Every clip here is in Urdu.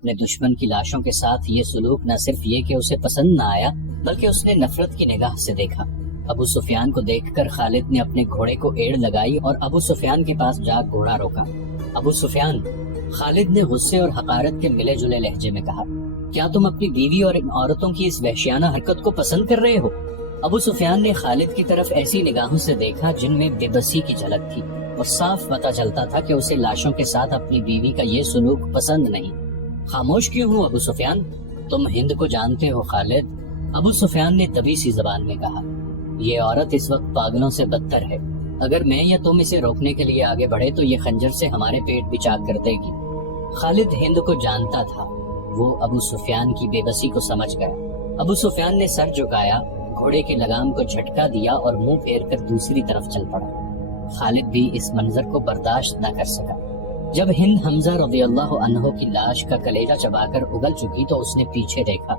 اپنے دشمن کی لاشوں کے ساتھ یہ سلوک نہ صرف یہ کہ اسے پسند نہ آیا بلکہ اس نے نفرت کی نگاہ سے دیکھا۔ ابو سفیان کو دیکھ کر خالد نے اپنے گھوڑے کو ایڑ لگائی اور ابو سفیان کے پاس جا گھوڑا روکا۔ ابو سفیان، خالد نے غصے اور حقارت کے ملے جلے لہجے میں کہا، کیا تم اپنی بیوی اور ان عورتوں کی اس وحشیانہ حرکت کو پسند کر رہے ہو؟ ابو سفیان نے خالد کی طرف ایسی نگاہوں سے دیکھا جن میں بے بسی کی جھلک تھی اور صاف پتہ چلتا تھا کہ اسے لاشوں کے ساتھ اپنی بیوی کا یہ سلوک پسند نہیں۔ خاموش کیوں ہو ابو سفیان؟ تم ہند کو جانتے ہو خالد؟ ابو سفیان نے دبی سی زبان میں کہا، یہ عورت اس وقت پاگلوں سے بدتر ہے۔ اگر میں یا تم اسے روکنے کے لیے آگے بڑھے تو یہ خنجر سے ہمارے پیٹ بھی چاک کر دے گی۔ خالد ہند کو جانتا تھا، وہ ابو سفیان کی بے بسی کو سمجھ گیا۔ ابو سفیان نے سر جھکایا، گھوڑے کی لگام کو جھٹکا دیا اور منہ پھیر کر دوسری طرف چل پڑا۔ خالد بھی اس منظر کو برداشت نہ کر سکا۔ جب ہند حمزہ رضی اللہ عنہ کی لاش کا کلیجہ چبا کر اگل چکی تو اس نے پیچھے دیکھا۔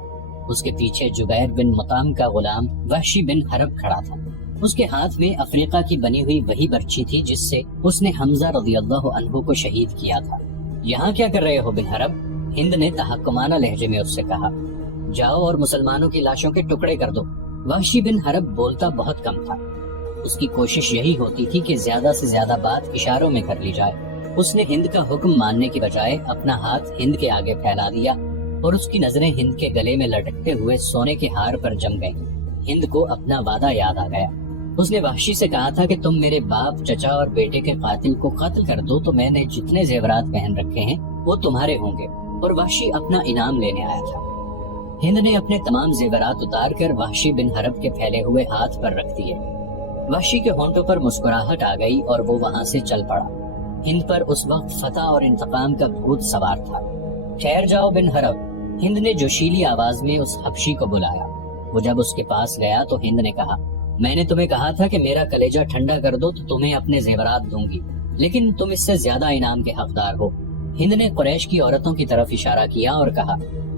اس کے پیچھے جبیر بن مطعم کا غلام وحشی بن حرب کھڑا تھا۔ اس کے ہاتھ میں افریقہ کی بنی ہوئی وہی برچی تھی جس سے اس نے حمزہ رضی اللہ عنہ کو شہید کیا تھا۔ یہاں کیا کر رہے ہو بن حرب؟ ہند نے تحکمانہ لہجے میں اس سے کہا۔ جاؤ اور مسلمانوں کی لاشوں کے ٹکڑے کر دو۔ وحشی بن حرب بولتا بہت کم تھا۔ اس کی کوشش یہی ہوتی تھی کہ زیادہ سے زیادہ بات اشاروں میں کر لی جائے۔ اس نے ہند کا حکم ماننے کی بجائے اپنا ہاتھ ہند کے آگے پھیلا دیا اور اس کی نظریں ہند کے گلے میں لٹکتے ہوئے سونے کے ہار پر جم گئیں۔ ہند کو اپنا وعدہ یاد آ گیا۔ اس نے وحشی سے کہا تھا کہ تم میرے باپ، چچا اور بیٹے کے قاتل کو قتل کر دو تو میں نے جتنے زیورات پہن رکھے ہیں وہ تمہارے ہوں گے، اور وحشی اپنا انعام لینے آیا تھا۔ ہند نے اپنے تمام زیورات اتار کر وحشی بن حرب کے پھیلے ہوئے ہاتھ پر رکھ دیے۔ وحشی کے ہونٹوں پر مسکراہٹ آ گئی اور وہ وہاں سے چل پڑا۔ ہند پر اس وقت فتح اور انتقام کا بھوت سوار تھا۔ ٹھہر جاؤ بن حرب، ہند نے جوشیلی آواز میں اس حبشی کو بلایا۔ وہ جب اس کے پاس گیا تو ہند نے کہا، میں نے تمہیں کہا تھا کہ میرا کلیجہ ٹھنڈا کر دو تو تمہیں اپنے زیورات دوں گی، لیکن تم اس سے زیادہ انعام کے حقدار ہو۔ ہند نے قریش کی عورتوں کی طرف اشارہ کیا اور کہا،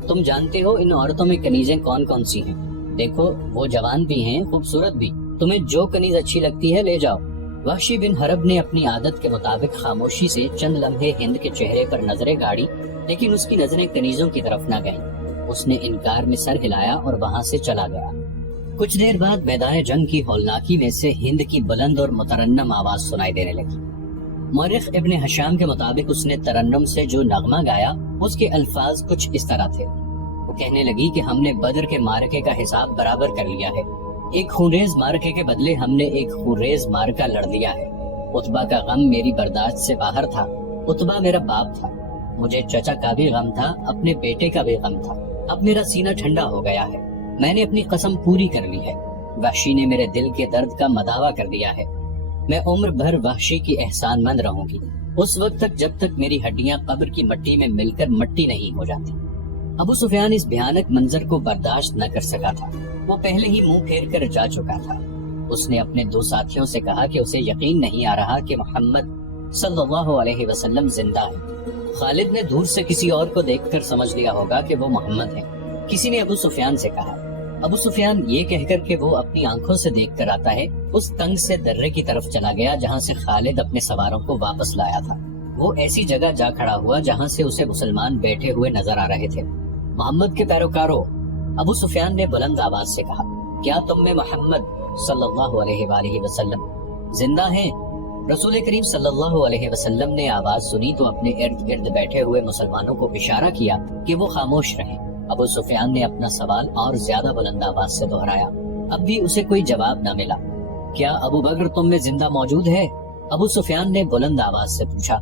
تم جانتے ہو ان عورتوں میں کنیزیں کون کون سی ہیں؟ دیکھو، وہ جوان بھی ہیں، خوبصورت بھی، تمہیں جو کنیز اچھی لگتی ہے لے جاؤ۔ وحشی بن حرب نے اپنی عادت کے مطابق خاموشی سے چند لمحے ہند کے چہرے پر نظریں گاڑی، لیکن اس کی نظریں کنیزوں کی طرف نہ گئیں۔ اس نے انکار میں سر ہلایا اور وہاں سے چلا گیا۔ کچھ دیر بعد میدان جنگ کی ہولناکی میں سے ہند کی بلند اور مترنم آواز سنائی دینے لگی۔ مورخ ابن حشام کے مطابق اس نے ترنم سے جو نغمہ گایا اس کے الفاظ کچھ اس طرح تھے۔ وہ کہنے لگی کہ ہم نے بدر کے معرکے کا حساب برابر کر لیا ہے۔ ایک خونریز معرکے کے بدلے ہم نے ایک خونریز معرکہ لڑ لیا ہے۔ عتبہ کا غم میری برداشت سے باہر تھا۔ عتبہ میرا باپ تھا، مجھے چچا کا بھی غم تھا، اپنے بیٹے کا بھی غم تھا۔ اب میرا سینہ ٹھنڈا ہو گیا ہے، میں نے اپنی قسم پوری کر لی ہے۔ وحشی نے میرے دل کے درد کا مداوا کر دیا ہے۔ میں عمر بھر وحشی کی احسان مند رہوں گی، اس وقت تک جب تک میری ہڈیاں قبر کی مٹی میں مل کر مٹی نہیں ہو جاتی۔ ابو سفیان اس بھیانک منظر کو برداشت نہ کر سکا تھا۔ وہ پہلے ہی منہ پھیر کر جا چکا تھا۔ اس نے اپنے دو ساتھیوں سے کہا کہ اسے یقین نہیں آ رہا کہ محمد صلی اللہ علیہ وسلم زندہ ہے۔ خالد نے دور سے کسی اور کو دیکھ کر سمجھ لیا ہوگا کہ وہ محمد ہے۔ کسی نے ابو سفیان سے کہا۔ ابو سفیان یہ کہہ کر کہ وہ اپنی آنکھوں سے دیکھ کر آتا ہے، اس تنگ سے درے کی طرف چلا گیا جہاں سے خالد اپنے سواروں کو واپس لایا تھا۔ وہ ایسی جگہ جا کھڑا ہوا جہاں سے اسے مسلمان بیٹھے ہوئے نظر آ رہے تھے۔ محمد کے پیروکاروں، ابو سفیان نے بلند آواز سے کہا، کیا تم میں محمد صلی اللہ علیہ وآلہ وسلم زندہ ہیں؟ رسول کریم صلی اللہ علیہ وسلم نے آواز سنی تو اپنے ارد گرد بیٹھے ہوئے مسلمانوں کو اشارہ کیا کہ وہ خاموش رہیں۔ ابو سفیان نے اپنا سوال اور زیادہ بلند آواز سے دہرایا۔ اب بھی اسے کوئی جواب نہ ملا۔ کیا ابو بکر تم میں زندہ موجود ہے؟ ابو سفیان نے بلند آواز سے پوچھا۔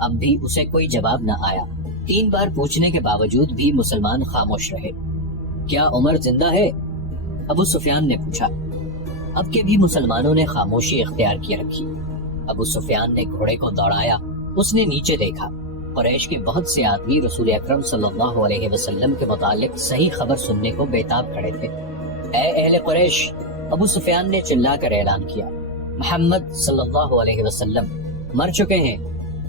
اب بھی اسے کوئی جواب نہ آیا۔ 3 بار پوچھنے کے باوجود بھی مسلمان خاموش رہے۔ کیا عمر زندہ ہے؟ ابو سفیان نے پوچھا۔ اب کے بھی مسلمانوں نے خاموشی اختیار کی رکھی۔ ابو سفیان نے گھوڑے کو دوڑایا۔ اس نے نیچے دیکھا۔ قریش کے بہت سے آدمی رسول اکرم صلی اللہ علیہ وسلم کے متعلق صحیح خبر سننے کو بیتاب کھڑے تھے۔ اے اہل قریش، ابو سفیان نے چلا کر اعلان کیا، محمد صلی اللہ علیہ وسلم مر چکے ہیں۔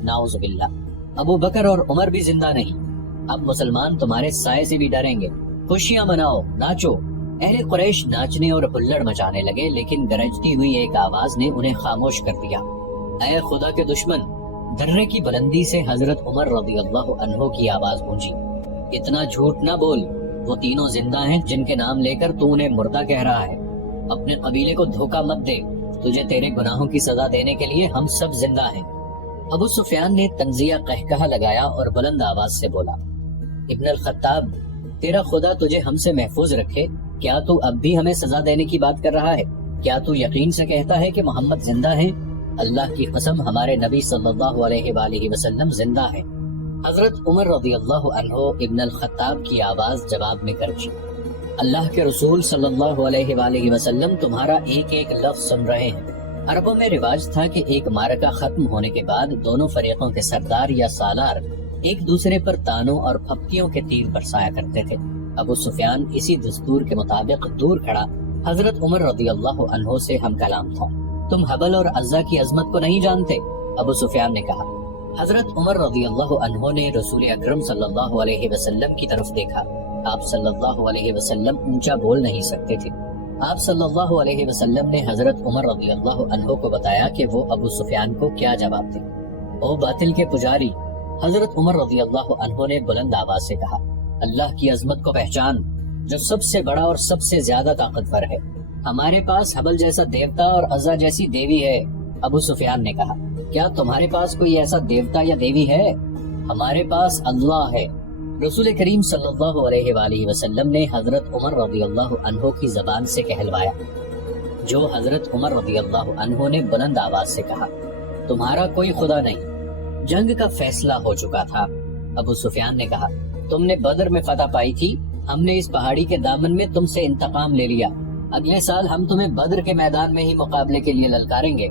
نعوذ باللہ، ابو بکر اور عمر بھی زندہ نہیں۔ اب مسلمان تمہارے سائے سے بھی ڈریں گے۔ خوشیاں مناؤ، ناچو۔ اہل قریش ناچنے اور ہلڑ مچانے لگے، لیکن گرجتی ہوئی ایک آواز نے انہیں خاموش کر دیا۔ اے خدا کے دشمن! درے کی بلندی سے حضرت عمر رضی اللہ عنہ کی آواز گونجی۔ اتنا جھوٹ نہ بول، وہ تینوں زندہ ہیں جن کے نام لے کر تو انہیں مردہ کہہ رہا ہے۔ اپنے قبیلے کو دھوکہ مت دے، تجھے تیرے گناہوں کی سزا دینے کے لیے ہم سب زندہ ہیں۔ ابو سفیان نے طنزیہ قہقہہ لگایا اور بلند آواز سے بولا، ابن الخطاب، تیرا خدا تجھے ہم سے محفوظ رکھے، کیا تو اب بھی ہمیں سزا دینے کی بات کر رہا ہے؟ کیا تو یقین سے کہتا ہے کہ محمد زندہ ہیں؟ اللہ کی قسم، ہمارے نبی صلی اللہ علیہ وآلہ وسلم زندہ ہے۔ حضرت عمر رضی اللہ عنہ ابن الخطاب کی آواز جواب میں گرجی، اللہ کے رسول صلی اللہ علیہ وآلہ وسلم تمہارا ایک ایک لفظ سن رہے ہیں۔ عربوں میں رواج تھا کہ ایک معرکہ ختم ہونے کے بعد دونوں فریقوں کے سردار یا سالار ایک دوسرے پر تانوں اور پھپتیوں کے تیر برسایا کرتے تھے۔ ابو سفیان اسی دستور کے مطابق دور کھڑا حضرت عمر رضی اللہ عنہ سے ہم کلام تھا۔ تم حبل اور عزا کی عظمت کو نہیں جانتے؟ ابو سفیان نے کہا۔ حضرت عمر رضی اللہ عنہ نے رسول اکرم صلی اللہ علیہ وسلم کی طرف دیکھا۔ آپ صلی اللہ علیہ وسلم اونچا بول نہیں سکتے تھے۔ آپ صلی اللہ علیہ وسلم نے حضرت عمر رضی اللہ عنہ کو بتایا کہ وہ ابو سفیان کو کیا جواب دیں۔ او باطل کے پجاری، حضرت عمر رضی اللہ عنہ نے بلند آواز سے کہا، اللہ کی عظمت کو پہچان جو سب سے بڑا اور سب سے زیادہ طاقتور ہے۔ ہمارے پاس حبل جیسا دیوتا اور عزا جیسی دیوی ہے۔ ابو سفیان نے کہا، کیا تمہارے پاس کوئی ایسا دیوتا یا دیوی ہے؟ ہمارے پاس اللہ ہے۔ رسول کریم صلی اللہ علیہ وآلہ وسلم نے حضرت عمر رضی اللہ عنہ کی زبان سے کہلوایا، جو حضرت عمر رضی اللہ عنہ نے بلند آواز سے کہا، تمہارا کوئی خدا نہیں۔ جنگ کا فیصلہ ہو چکا تھا۔ ابو سفیان نے کہا، تم نے بدر میں فتح پائی تھی، ہم نے اس پہاڑی کے دامن میں تم سے انتقام لے لیا۔ اگلے سال ہم تمہیں بدر کے میدان میں ہی مقابلے کے لیے للکاریں گے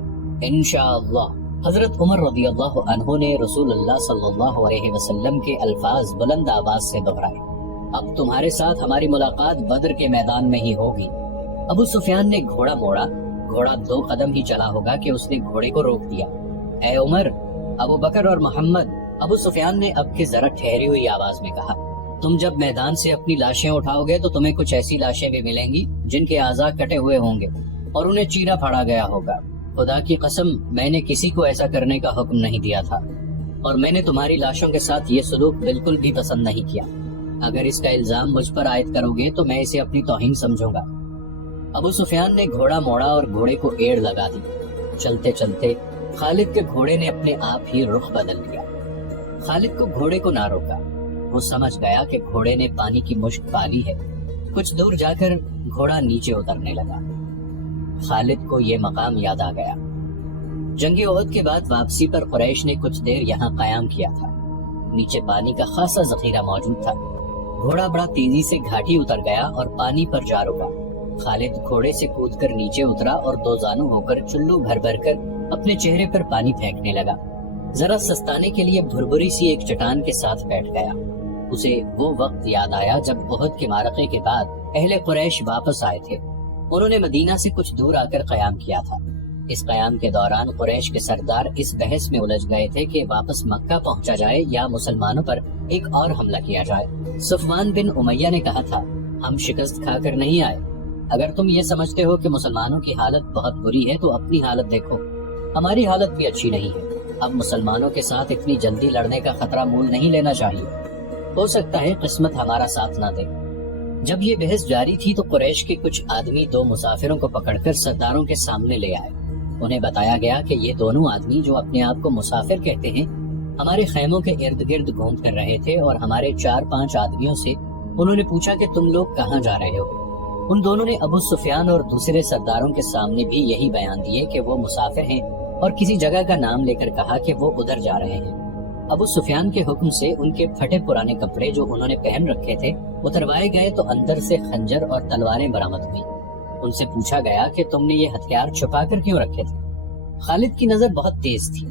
انشاءاللہ۔ حضرت عمر رضی اللہ عنہ نے رسول اللہ صلی اللہ علیہ وسلم کے الفاظ بلند آواز سے دہرائے، اب تمہارے ساتھ ہماری ملاقات بدر کے میدان میں ہی ہوگی۔ ابو سفیان نے گھوڑا موڑا، گھوڑا 2 قدم ہی چلا ہوگا کہ اس نے گھوڑے کو روک دیا۔ اے عمر، ابو بکر اور محمد، ابو سفیان نے اب کی ذرا ٹھہری ہوئی آواز میں کہا، تم جب میدان سے اپنی لاشیں اٹھاؤ گے تو تمہیں کچھ ایسی لاشیں بھی ملیں گی جن کے اعضاء کٹے ہوئے ہوں گے اور انہیں چیرا پھاڑا گیا ہوگا۔ خدا کی قسم، میں نے کسی کو ایسا کرنے کا حکم نہیں دیا تھا، اور میں نے تمہاری لاشوں کے ساتھ یہ سلوک بالکل بھی پسند نہیں کیا۔ اگر اس کا الزام مجھ پر عائد کرو گے تو میں اسے اپنی توہین سمجھوں گا۔ ابو سفیان نے گھوڑا موڑا اور گھوڑے کو ایڑ لگا دی۔ چلتے چلتے خالد کے گھوڑے نے اپنے آپ ہی رخ بدل لیا۔ خالد کو گھوڑے کو نہ روکا، وہ سمجھ گیا کہ گھوڑے نے پانی کی مشک پا لی ہے۔ کچھ دور جا کر گھوڑا نیچے اترنے لگا۔ خالد کو یہ مقام یاد آ گیا۔ جنگ احد کے بعد واپسی پر قریش نے کچھ دیر یہاں قیام کیا تھا۔ نیچے پانی کا خاصا ذخیرہ موجود تھا۔ گھوڑا بڑا تیزی سے گھاٹی اتر گیا اور پانی پر جا رکا۔ خالد گھوڑے سے کود کر نیچے اترا اور 2 زانو ہو کر چلو بھر بھر کر اپنے چہرے پر پانی پھینکنے لگا۔ ذرا سستانے کے لیے بھربری سی ایک چٹان کے ساتھ بیٹھ گیا۔ اسے وہ وقت یاد آیا جب احد کے معرکے کے بعد اہل قریش واپس آئے تھے۔ انہوں نے مدینہ سے کچھ دور آ کر قیام کیا تھا۔ اس قیام کے دوران قریش کے سردار اس بحث میں الجھ گئے تھے کہ واپس مکہ پہنچا جائے یا مسلمانوں پر ایک اور حملہ کیا جائے۔ صفوان بن امیہ نے کہا تھا، ہم شکست کھا کر نہیں آئے۔ اگر تم یہ سمجھتے ہو کہ مسلمانوں کی حالت بہت بری ہے تو اپنی حالت دیکھو، ہماری حالت بھی اچھی نہیں ہے۔ اب مسلمانوں کے ساتھ اتنی جلدی لڑنے کا خطرہ مول نہیں لینا چاہیے، ہو سکتا ہے قسمت ہمارا ساتھ نہ دے۔ جب یہ بحث جاری تھی تو قریش کے کچھ آدمی 2 مسافروں کو پکڑ کر سرداروں کے سامنے لے آئے۔ انہیں بتایا گیا کہ یہ دونوں آدمی جو اپنے آپ کو مسافر کہتے ہیں، ہمارے خیموں کے ارد گرد گھوم کر رہے تھے اور ہمارے 4-5 آدمیوں سے انہوں نے پوچھا کہ تم لوگ کہاں جا رہے ہو۔ ان دونوں نے ابو سفیان اور دوسرے سرداروں کے سامنے بھی یہی بیان دیے کہ وہ مسافر ہیں اور کسی جگہ کا نام لے کر کہا کہ وہ ادھر جا رہے ہیں۔ ابو سفیان کے حکم سے ان کے پھٹے پرانے کپڑے جو انہوں نے پہن رکھے تھے اتروائے گئے تو اندر سے خنجر اور تلواریں برآمد ہوئیں۔ ان سے پوچھا گیا کہ تم نے یہ ہتھیار چھپا کر کیوں رکھے تھے؟ خالد کی نظر بہت تیز تھی،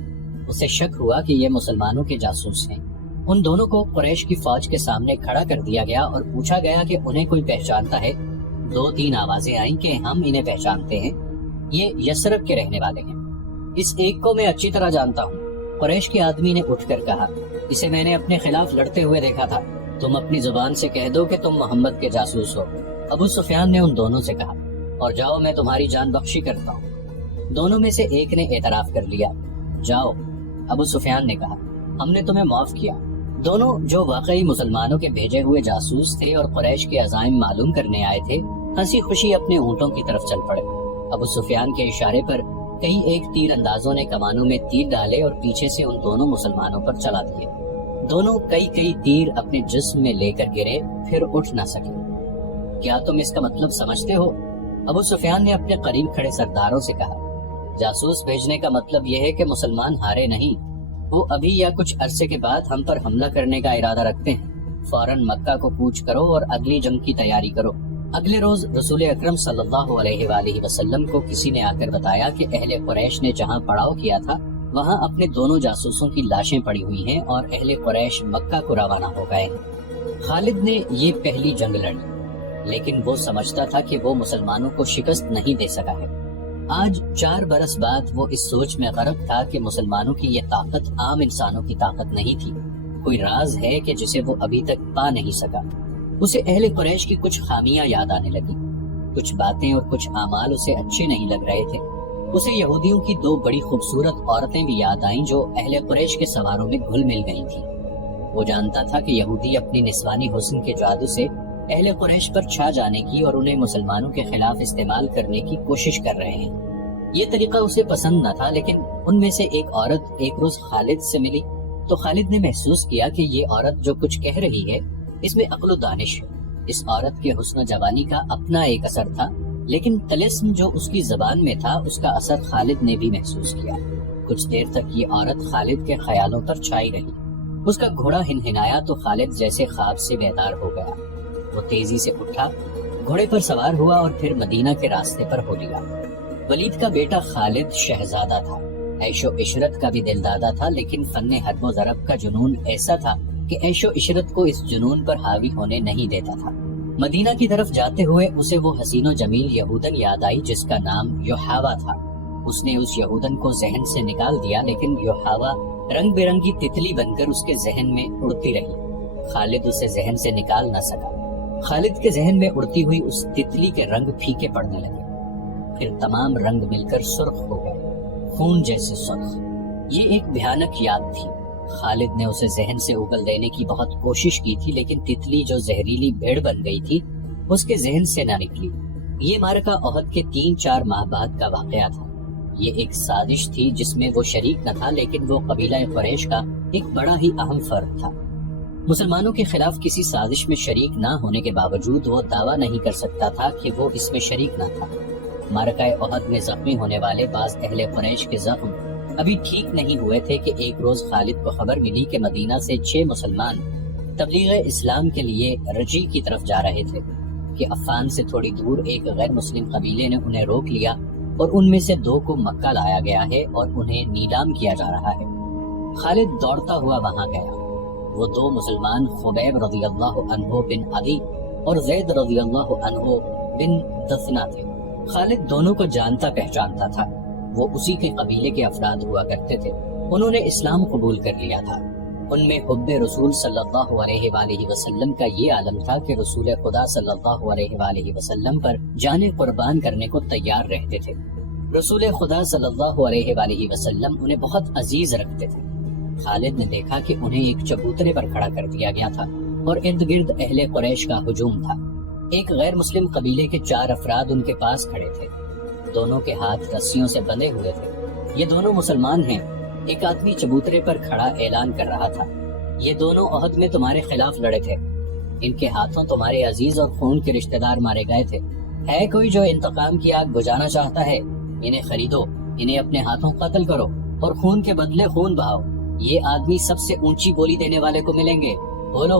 اسے شک ہوا کہ یہ مسلمانوں کے جاسوس ہیں۔ ان دونوں کو قریش کی فوج کے سامنے کھڑا کر دیا گیا اور پوچھا گیا کہ انہیں کوئی پہچانتا ہے؟ 2-3 آوازیں آئیں کہ ہم انہیں پہچانتے ہیں، یہ یثرب کے رہنے والے ہیں۔ اس ایک کو میں اچھی طرح جانتا ہوں، قریش کے آدمی نے اٹھ کر کہا، اسے میں نے اپنے خلاف لڑتے ہوئے دیکھا تھا، تم اپنی زبان سے کہہ دو کہ تم محمد کے جاسوس ہو۔ ابو سفیان نے ان دونوں سے کہا، اور جاؤ میں تمہاری جان بخشی کرتا ہوں۔ دونوں میں سے ایک نے اعتراف کر لیا، جاؤ۔ ابو سفیان نے کہا، ہم نے تمہیں معاف کیا، دونوں جو واقعی مسلمانوں کے بھیجے ہوئے جاسوس تھے اور قریش کے عزائم معلوم کرنے آئے تھے، ہنسی خوشی اپنے اونٹوں کی طرف چل پڑے۔ ابو سفیان کے اشارے پر کئی ایک تیر اندازوں نے کمانوں میں تیر ڈالے اور پیچھے سے ان دونوں مسلمانوں پر چلا دیے۔ دونوں کئی تیر اپنے جسم میں لے کر گرے، پھر اٹھ نہ سکے۔ کیا تم اس کا مطلب سمجھتے ہو؟ ابو سفیان نے اپنے قریب کھڑے سرداروں سے کہا۔ جاسوس بھیجنے کا مطلب یہ ہے کہ مسلمان ہارے نہیں، وہ ابھی یا کچھ عرصے کے بعد ہم پر حملہ کرنے کا ارادہ رکھتے ہیں۔ فوراً مکہ کو کوچ کرو اور اگلی جنگ کی تیاری کرو۔ اگلے روز رسول اکرم صلی اللہ علیہ وآلہ وسلم کو کسی نے آ کر بتایا کہ اہل قریش نے جہاں پڑاؤ کیا تھا وہاں اپنے دونوں جاسوسوں کی لاشیں پڑی ہوئی ہیں اور اہل قریش مکہ کو روانہ ہو گئے ہیں۔ خالد نے یہ پہلی جنگ لڑی، لیکن وہ سمجھتا تھا کہ وہ مسلمانوں کو شکست نہیں دے سکا ہے۔ آج 4 برس بعد وہ اس سوچ میں غرق تھا کہ مسلمانوں کی یہ طاقت عام انسانوں کی طاقت نہیں تھی، کوئی راز ہے کہ جسے وہ ابھی تک پا نہیں سکا۔ اسے اہل قریش کی کچھ خامیاں یاد آنے لگی، کچھ باتیں اور کچھ اعمال اسے اچھے نہیں لگ رہے تھے۔ اسے یہودیوں کی 2 بڑی خوبصورت عورتیں بھی یاد آئیں جو اہل قریش کے سواروں میں گھل مل گئی تھیں۔ وہ جانتا تھا کہ یہودی اپنی نسوانی حسن کے جادو سے اہل قریش پر چھا جانے کی اور انہیں مسلمانوں کے خلاف استعمال کرنے کی کوشش کر رہے ہیں۔ یہ طریقہ اسے پسند نہ تھا، لیکن ان میں سے ایک عورت ایک روز خالد سے ملی تو خالد نے محسوس کیا کہ یہ عورت جو کچھ کہہ رہی ہے اس میں عقل و دانش ہے۔ اس عورت کے حسن و جوانی کا اپنا ایک اثر تھا، لیکن طلسم جو اس کی زبان میں تھا اس کا اثر خالد نے بھی محسوس کیا۔ کچھ دیر تک یہ عورت خالد کے خیالوں پر چھائی رہی۔ اس کا گھوڑا ہنہنایا تو خالد جیسے خواب سے بیدار ہو گیا۔ وہ تیزی سے اٹھا، گھوڑے پر سوار ہوا اور پھر مدینہ کے راستے پر ہو لیا۔ ولید کا بیٹا خالد شہزادہ تھا، عیش و عشرت کا بھی دل دادا تھا، لیکن فن حرب و ضرب کا جنون ایسا تھا کہ عیش و عشرت کو اس جنون پر حاوی ہونے نہیں دیتا تھا۔ مدینہ کی طرف جاتے ہوئے اسے وہ حسین و جمیل یہودن یاد آئی جس کا نام یوحاوا تھا۔ اس نے اس یہودن کو ذہن سے نکال دیا، لیکن یوحاوا رنگ برنگی تتلی بن کر اس کے ذہن میں اڑتی رہی۔ خالد اسے ذہن سے نکال نہ سکا۔ خالد کے ذہن میں اڑتی ہوئی اس تتلی کے رنگ پھیکے پڑنے لگے، پھر تمام رنگ مل کر سرخ ہو گئے، خون جیسے سرخ۔ یہ ایک بھیانک یاد تھی۔ خالد نے اسے ذہن سے اگل دینے کی بہت کوشش کی تھی، لیکن تتلی جو زہریلی بھیڑ بن گئی تھی اس کے ذہن سے نہ نکلی۔ یہ معرکہ احد کے 3-4 ماہ بعد کا واقعہ تھا۔ یہ ایک سازش تھی جس میں وہ شریک نہ تھا، لیکن وہ قبیلہ قریش کا ایک بڑا ہی اہم فرد تھا۔ مسلمانوں کے خلاف کسی سازش میں شریک نہ ہونے کے باوجود وہ دعویٰ نہیں کر سکتا تھا کہ وہ اس میں شریک نہ تھا۔ معرکہ احد میں زخمی ہونے والے بعض اہل قریش کے زخم ابھی ٹھیک نہیں ہوئے تھے کہ ایک روز خالد کو خبر ملی کہ مدینہ سے 6 مسلمان تبلیغ اسلام کے لیے رجی کی طرف جا رہے تھے، کہ عفان سے تھوڑی دور ایک غیر مسلم قبیلے نے انہیں روک لیا اور ان میں سے 2 کو مکہ لایا گیا ہے اور انہیں نیلام کیا جا رہا ہے۔ خالد دوڑتا ہوا وہاں گیا۔ وہ 2 مسلمان خبیب رضی اللہ عنہ بن عدی اور زید رضی اللہ عنہ بن دثنہ تھے۔ خالد دونوں کو جانتا پہچانتا تھا، وہ اسی کے قبیلے کے افراد ہوا کرتے تھے۔ انہوں نے اسلام قبول کر لیا تھا۔ ان میں حب رسول صلی اللہ علیہ وآلہ وسلم کا یہ عالم تھا کہ رسول خدا صلی اللہ علیہ وآلہ وسلم پر جان قربان کرنے کو تیار رہتے تھے۔ رسول خدا صلی اللہ علیہ وآلہ وسلم انہیں بہت عزیز رکھتے تھے۔ خالد نے دیکھا کہ انہیں ایک چبوترے پر کھڑا کر دیا گیا تھا اور ارد گرد اہل قریش کا ہجوم تھا۔ ایک غیر مسلم قبیلے کے 4 افراد ان کے پاس کھڑے تھے، دونوں کے ہاتھ رسیوں سے بندھے ہوئے تھے۔ یہ دونوں مسلمان ہیں۔ ایک آدمی چبوترے پر کھڑا اعلان کر رہا تھا، یہ دونوں احد میں تمہارے خلاف لڑے تھے، ان کے ہاتھوں تمہارے عزیز اور خون کے رشتہ دار مارے گئے تھے۔ ہے کوئی جو انتقام کی آگ بجھانا چاہتا ہے؟ انہیں خریدو، انہیں اپنے ہاتھوں قتل کرو اور خون کے بدلے خون بہاؤ۔ یہ آدمی سب سے اونچی بولی دینے والے کو ملیں گے۔ بولو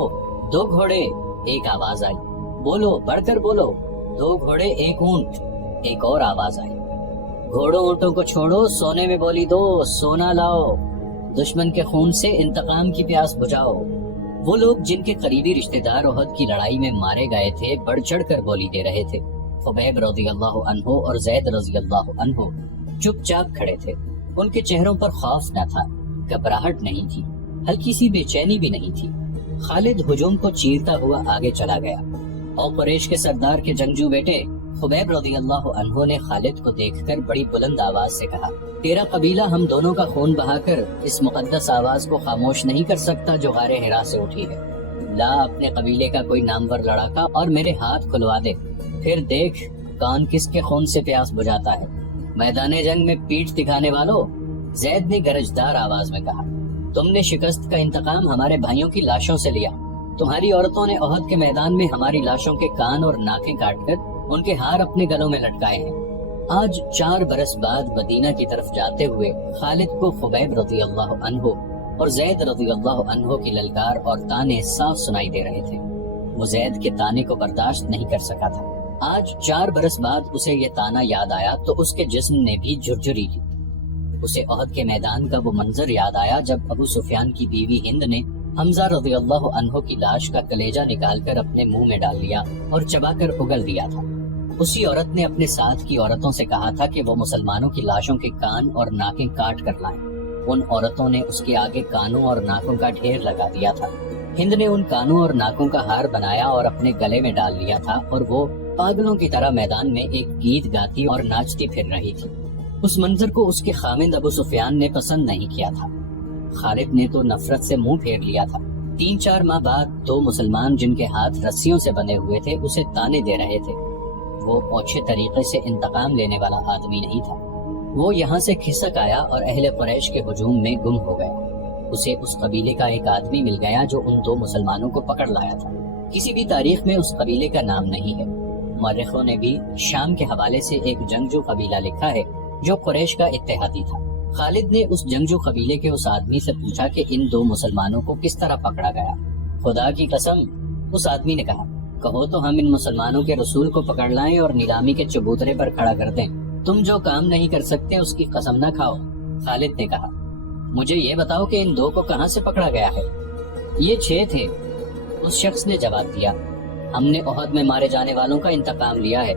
2 گھوڑے، ایک آواز آئی۔ بولو، بڑھ کر بولو، 2 گھوڑے 1 اونٹ، ایک اور آواز آئی۔ گھوڑوں اونٹوں کو چھوڑو، سونے میں بولی دو، سونا لاؤ، دشمن کے خون سے انتقام کی پیاس بجھاؤ۔ وہ لوگ جن کے قریبی رشتہ دار احد کی لڑائی میں مارے گئے تھے بڑھ چڑھ کر بولی دے رہے تھے۔ خبیب رضی اللہ عنہ اور زید رضی اللہ عنہ چپ چاپ کھڑے تھے۔ ان کے چہروں پر خوف نہ تھا، گھبراہٹ نہیں تھی، ہلکی سی بے چینی بھی نہیں تھی۔ خالد ہجوم کو چیرتا ہوا آگے چلا گیا۔ اور قریش کے سردار کے جنگجو بیٹے، خبیب رضی اللہ عنہ نے خالد کو دیکھ کر بڑی بلند آواز سے کہا، تیرا قبیلہ ہم دونوں کا خون بہا کر اس مقدس آواز کو خاموش نہیں کر سکتا جو غار حرا سے اٹھی ہے۔ لا اپنے قبیلے کا کوئی نامور لڑاکا اور میرے ہاتھ کھلوا دے، پھر دیکھ کون کس کے خون سے پیاس بجھاتا ہے۔ میدان جنگ میں پیٹھ دکھانے والوں، زید نے گرجدار آواز میں کہا، تم نے شکست کا انتقام ہمارے بھائیوں کی لاشوں سے لیا۔ تمہاری عورتوں نے احد کے میدان میں ہماری لاشوں کے کان اور ناکیں کاٹ کر ان کے ہار اپنے گلوں میں لٹکائے ہیں۔ آج 4 برس بعد مدینہ کی طرف جاتے ہوئے خالد کو خبیب رضی اللہ عنہ اور زید رضی اللہ عنہ کی للکار اور تانے صاف سنائی دے رہے تھے۔ وہ زید کے تانے کو برداشت نہیں کر سکا تھا۔ آج 4 برس بعد اسے یہ تانا یاد آیا تو اس کے جسم نے بھی جھرجھری لی۔ اسے احد کے میدان کا وہ منظر یاد آیا جب ابو سفیان کی بیوی ہند نے حمزہ رضی اللہ عنہ کی لاش کا کلیجہ نکال کر اپنے منہ میں ڈال لیا اور چبا کر اگل دیا تھا۔ اسی عورت نے اپنے ساتھ کی عورتوں سے کہا تھا کہ وہ مسلمانوں کی لاشوں کے کان اور ناکیں کاٹ کر لائیں۔ ان عورتوں نے اس کے آگے کانوں اور ناکوں کا ڈھیر لگا دیا تھا۔ ہند نے ان کانوں اور ناکوں کا ہار بنایا اور اپنے گلے میں ڈال لیا تھا اور وہ پاگلوں کی طرح میدان میں ایک گیت گاتی اور ناچتی پھر رہی تھی۔ اس منظر کو اس کے خامند ابو سفیان نے پسند نہیں کیا تھا۔ خالد نے تو نفرت سے منہ پھیر لیا تھا۔ 3-4 ماہ بعد 2 مسلمان جن کے ہاتھ رسیوں سے بندھے ہوئے تھے اسے تانے دے رہے تھے۔ وہ اچھے طریقے سے انتقام لینے والا آدمی نہیں تھا۔ وہ یہاں سے کھسک آیا اور اہل قریش کے ہجوم میں گم ہو گیا۔ اسے اس قبیلے کا ایک آدمی مل گیا جو ان 2 مسلمانوں کو پکڑ لایا تھا۔ کسی بھی تاریخ میں اس قبیلے کا نام نہیں ہے۔ مورخوں نے بھی شام کے حوالے سے ایک جنگجو قبیلہ لکھا ہے جو قریش کا اتحادی تھا۔ خالد نے اس جنگجو قبیلے کے اس آدمی سے پوچھا کہ ان 2 مسلمانوں کو کس طرح پکڑا گیا۔ خدا کی قسم، اس آدمی نے کہا، کہو تو ہم ان مسلمانوں کے رسول کو پکڑ لائیں اور نیلامی کے چبوترے پر کھڑا کر دیں۔ تم جو کام نہیں کر سکتے اس کی قسم نہ کھاؤ۔ خالد نے کہا، مجھے یہ بتاؤ کہ ان 2 کو کہاں سے پکڑا گیا ہے؟ یہ 6 تھے، اس شخص نے جواب دیا۔ ہم نے احد میں مارے جانے والوں کا انتقام لیا ہے،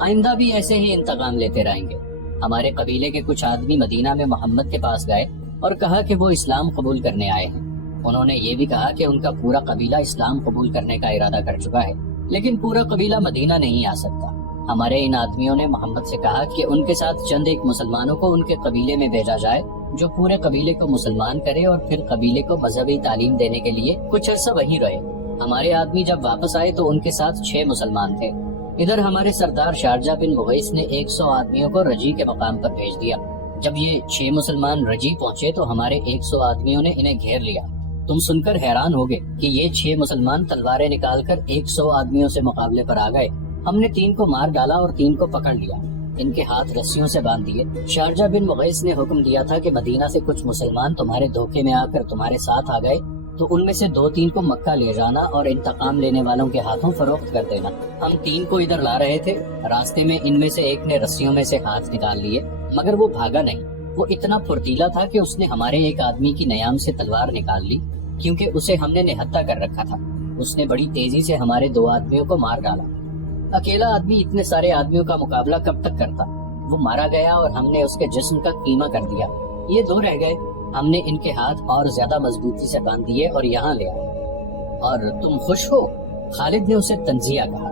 آئندہ بھی ایسے ہی انتقام لیتے رہیں گے۔ ہمارے قبیلے کے کچھ آدمی مدینہ میں محمد کے پاس گئے اور کہا کہ وہ اسلام قبول کرنے آئے ہیں۔ انہوں نے یہ بھی کہا کہ ان کا پورا قبیلہ اسلام قبول کرنے کا ارادہ کر چکا ہے، لیکن پورا قبیلہ مدینہ نہیں آ سکتا۔ ہمارے ان آدمیوں نے محمد سے کہا کہ ان کے ساتھ چند ایک مسلمانوں کو ان کے قبیلے میں بھیجا جائے جو پورے قبیلے کو مسلمان کرے اور پھر قبیلے کو مذہبی تعلیم دینے کے لیے کچھ عرصہ وہیں رہے۔ ہمارے آدمی جب واپس آئے تو ان کے ساتھ 6 مسلمان تھے۔ ادھر ہمارے سردار شارجہ بن مغیث نے 100 آدمیوں کو رجی کے مقام پر بھیج دیا۔ جب یہ 6 مسلمان رجی پہنچے تو ہمارے 100 آدمیوں نے انہیں گھیر لیا۔ تم سن کر حیران ہوگے کہ یہ 6 مسلمان تلواریں نکال کر 100 آدمیوں سے مقابلے پر آ گئے۔ ہم نے 3 کو مار ڈالا اور 3 کو پکڑ لیا، ان کے ہاتھ رسیوں سے باندھ دیے۔ شارجہ بن مغیث نے حکم دیا تھا کہ مدینہ سے کچھ مسلمان تمہارے دھوکے میں آ کر تمہارے ساتھ آ گئے تو ان میں سے 2-3 کو مکہ لے جانا اور انتقام لینے والوں کے ہاتھوں فروخت کر دینا۔ ہم 3 کو ادھر لا رہے تھے، راستے میں ان میں سے ایک نے رسیوں میں سے ہاتھ نکال لیے، مگر وہ بھاگا نہیں۔ وہ اتنا پھرتیلا تھا کہ اس نے ہمارے ایک آدمی کی نیام سے تلوار نکال لی، کیونکہ اسے ہم نے نہتہ کر رکھا تھا۔ اس نے بڑی تیزی سے ہمارے 2 آدمیوں کو مار ڈالا۔ اکیلا آدمی اتنے سارے آدمیوں کا مقابلہ کب تک کرتا؟ وہ مارا گیا اور ہم نے اس کے جسم کا قیمہ کر دیا۔ یہ 2 رہ گئے، ہم نے ان کے ہاتھ اور زیادہ مضبوطی سے باندھ دیے اور یہاں لے آئے۔ اور تم خوش ہو؟ خالد نے اسے تنزیہ کہا۔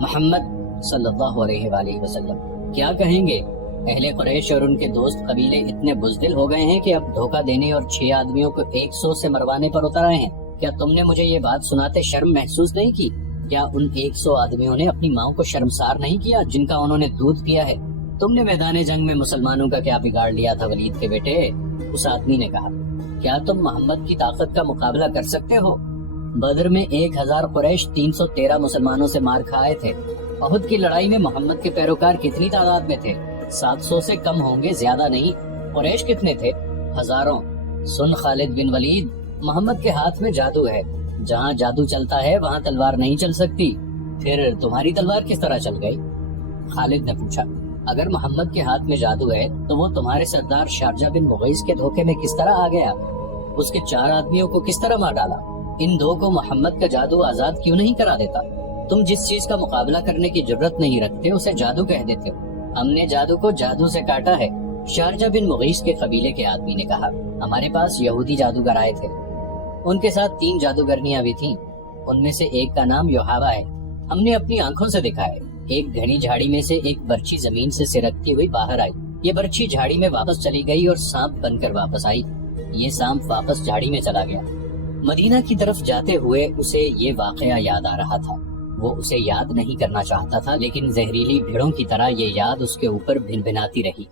محمد صلی اللہ علیہ وآلہ وسلم کیا کہیں گے؟ اہل قریش اور ان کے دوست قبیلے اتنے بزدل ہو گئے ہیں کہ اب دھوکہ دینے اور 6 آدمیوں کو 100 سے مروانے پر اتر آئے ہیں۔ کیا تم نے مجھے یہ بات سناتے شرم محسوس نہیں کی؟ کیا ان 100 آدمیوں نے اپنی ماں کو شرمسار نہیں کیا جن کا انہوں نے دودھ پیا ہے؟ تم نے میدان جنگ میں مسلمانوں کا کیا بگاڑ لیا تھا ولید کے بیٹے؟ اس آدمی نے کہا، کیا تم محمد کی طاقت کا مقابلہ کر سکتے ہو؟ بدر میں 1000 قریش 313 مسلمانوں سے مار کھائے تھے۔ احد کی لڑائی میں محمد کے پیروکار کتنی تعداد میں تھے؟ 700 سے کم ہوں گے، زیادہ نہیں۔ قریش کتنے تھے؟ ہزاروں۔ سن خالد بن ولید، محمد کے ہاتھ میں جادو ہے، جہاں جادو چلتا ہے وہاں تلوار نہیں چل سکتی۔ پھر تمہاری تلوار کس طرح چل گئی؟ خالد نے پوچھا۔ اگر محمد کے ہاتھ میں جادو ہے تو وہ تمہارے سردار شارجہ بن مغیث کے دھوکے میں کس طرح آ گیا؟ اس کے 4 آدمیوں کو کس طرح مار ڈالا؟ ان 2 کو محمد کا جادو آزاد کیوں نہیں کرا دیتا؟ تم جس چیز کا مقابلہ کرنے کی جرت نہیں رکھتے اسے جادو کہہ دیتے ہو۔ ہم نے جادو کو جادو سے کاٹا ہے۔ شارجہ بن مغیث کے قبیلے کے آدمی نے کہا، ہمارے پاس یہودی جادوگر آئے تھے، ان کے ساتھ 3 جادوگرنیاں بھی تھیں، ان میں سے ایک کا نام یوحاوا ہے۔ ہم نے اپنی آنکھوں سے دیکھا ہے ایک گھنی جھاڑی میں سے ایک برچھی زمین سے سرکتی ہوئی باہر آئی۔ یہ برچھی جھاڑی میں واپس چلی گئی اور سانپ بن کر واپس آئی۔ یہ سانپ واپس جھاڑی میں چلا گیا۔ مدینہ کی طرف جاتے ہوئے اسے یہ واقعہ یاد آ رہا تھا۔ وہ اسے یاد نہیں کرنا چاہتا تھا، لیکن زہریلی بھیڑوں کی طرح یہ یاد اس کے اوپر بھن بھناتی رہی۔